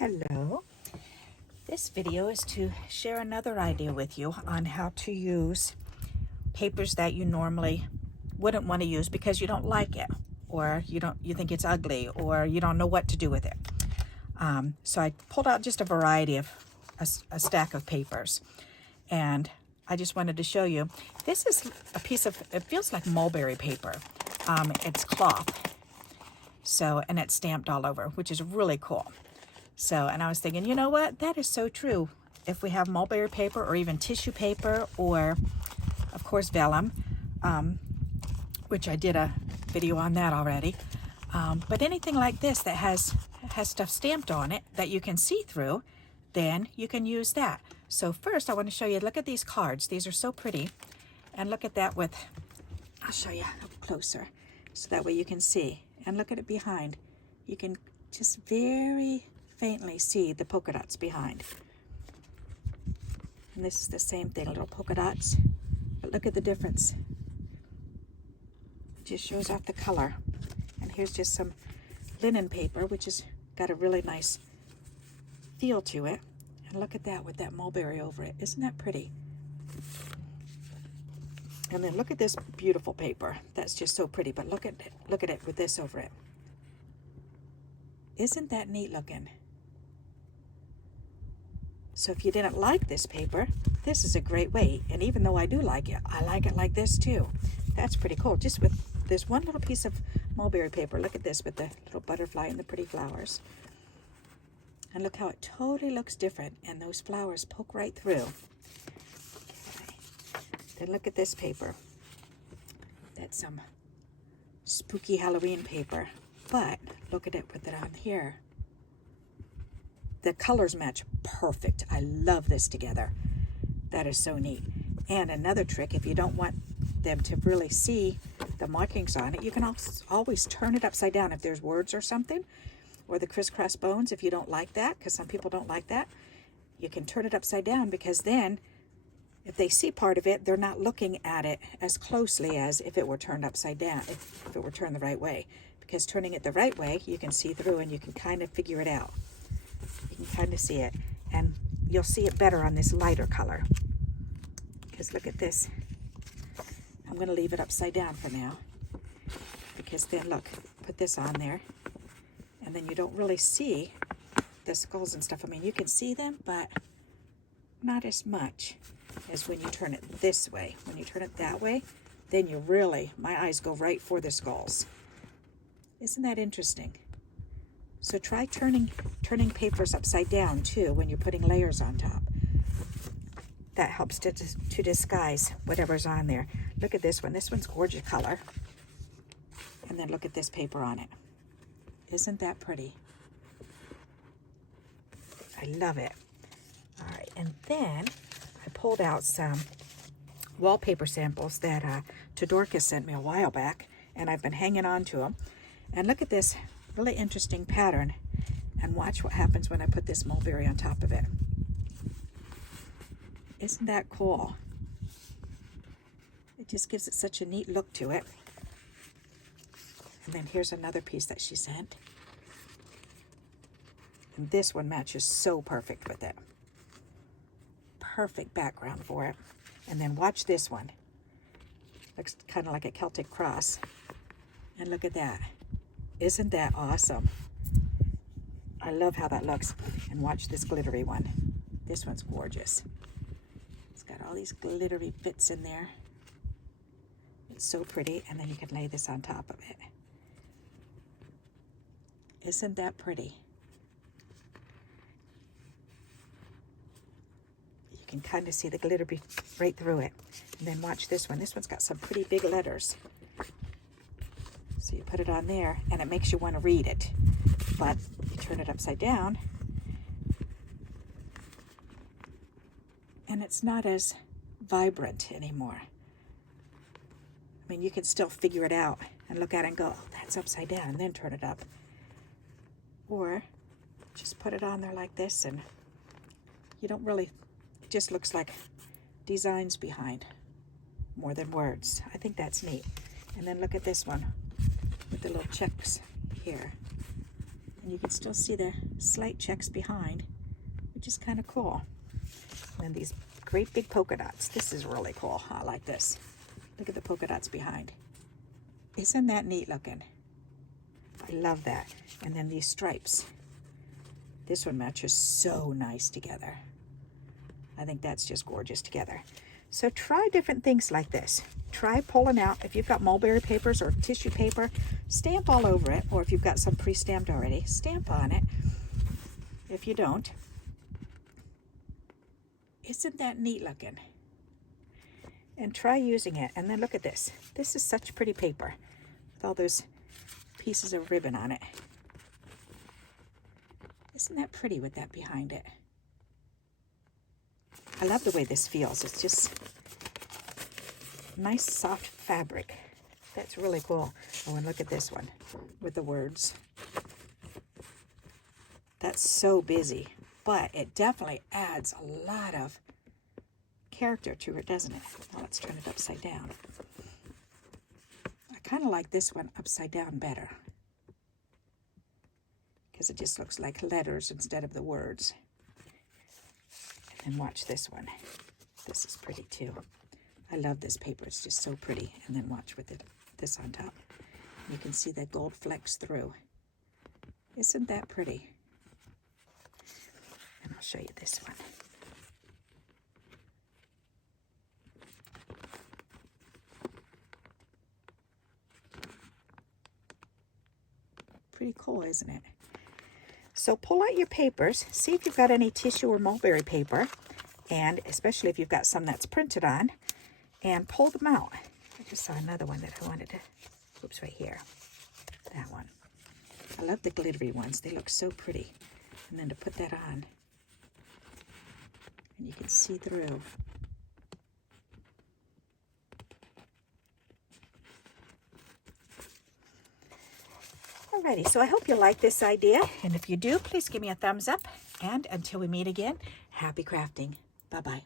Hello. This video is to share another idea with you on how to use papers that you normally wouldn't want to use because you don't like it, or you think it's ugly, or you don't know what to do with it. So I pulled out just a variety of a stack of papers, and I just wanted to show you. This is a piece of, it feels like mulberry paper. It's cloth, and it's stamped all over, which is really cool. So, and I was thinking, you know what? That is so true. If we have mulberry paper or even tissue paper, or of course vellum, which I did a video on that already. But anything like this that has stuff stamped on it that you can see through, then you can use that. So first I want to show you, look at these cards. These are so pretty. And look at that with, I'll show you up closer so that way you can see. And look at it behind. You can just very faintly see the polka dots behind. And this is the same thing, little polka dots. But look at the difference. It just shows off the color. And here's just some linen paper, which has got a really nice feel to it. And look at that with that mulberry over it. Isn't that pretty? And then look at this beautiful paper. That's just so pretty. But look at it with this over it. Isn't that neat looking? So if you didn't like this paper, this is a great way. And even though I do like it, I like it like this too. That's pretty cool. Just with this one little piece of mulberry paper. Look at this with the little butterfly and the pretty flowers. And look how it totally looks different. And those flowers poke right through. Okay. Then look at this paper. That's some spooky Halloween paper. But look at it with it on here. The colors match perfect. I love this together. That is so neat. And another trick, if you don't want them to really see the markings on it, you can always turn it upside down if there's words or something, or the crisscross bones if you don't like that, because some people don't like that. You can turn it upside down, because then if they see part of it, they're not looking at it as closely as if it were turned upside down, if it were turned the right way. Because turning it the right way, you can see through and you can kind of figure it out. You can kind of see it, and you'll see it better on this lighter color. Because look at this. I'm going to leave it upside down for now, because then look, put this on there, and then you don't really see the skulls and stuff. I mean, you can see them, but not as much as when you turn it this way. When you turn it that way, then you really, my eyes go right for the skulls. Isn't that interesting? So try turning papers upside down too when you're putting layers on top. That helps to disguise whatever's on there. Look at this one. This one's gorgeous color. And then look at this paper on it. Isn't that pretty? I love it. All right, and then I pulled out some wallpaper samples that Dorcas sent me a while back, and I've been hanging on to them. And look at this really interesting pattern, and watch what happens when I put this mulberry on top of it. Isn't that cool? It just gives it such a neat look to it. And then here's another piece that she sent. And this one matches so perfect with it. Perfect background for it. And then watch this one. Looks kind of like a Celtic cross. And look at that. Isn't that awesome? I love how that looks. And watch this glittery one. This one's gorgeous. It's got all these glittery bits in there. It's so pretty. And then you can lay this on top of it. Isn't that pretty? You can kind of see the glitter right through it. And then watch this one. This one's got some pretty big letters. So you put it on there, and it makes you want to read it. But you turn it upside down, and it's not as vibrant anymore. I mean, you can still figure it out and look at it and go, oh, that's upside down, and then turn it up. Or just put it on there like this, and you don't really, it just looks like designs behind more than words. I think that's neat. And then look at this one with the little checks here. And you can still see the slight checks behind, which is kind of cool. And then these great big polka dots. This is really cool. I like this. Look at the polka dots behind. Isn't that neat looking? I love that. And then these stripes. This one matches so nice together. I think that's just gorgeous together. So try different things like this. Try pulling out, if you've got mulberry papers or tissue paper, stamp all over it, or if you've got some pre-stamped already, stamp on it. If you don't, isn't that neat looking? And try using it. And then look at this. This is such pretty paper with all those pieces of ribbon on it. Isn't that pretty with that behind it? I love the way this feels. It's just nice soft fabric. That's really cool. Oh, and look at this one with the words. That's so busy, but it definitely adds a lot of character to it, doesn't it? Now let's turn it upside down. I kind of like this one upside down better because it just looks like letters instead of the words. And watch this one. This is pretty too. I love this paper. It's just so pretty. And then watch with it, this on top. You can see that gold flecks through. Isn't that pretty? And I'll show you this one. Pretty cool, isn't it? So pull out your papers, see if you've got any tissue or mulberry paper, and especially if you've got some that's printed on, and pull them out. I just saw another one that I wanted to, oops, right here, that one. I love the glittery ones. They look so pretty. And then to put that on, and you can see through. Alrighty, so I hope you like this idea, and if you do, please give me a thumbs up, and until we meet again, happy crafting. Bye-bye.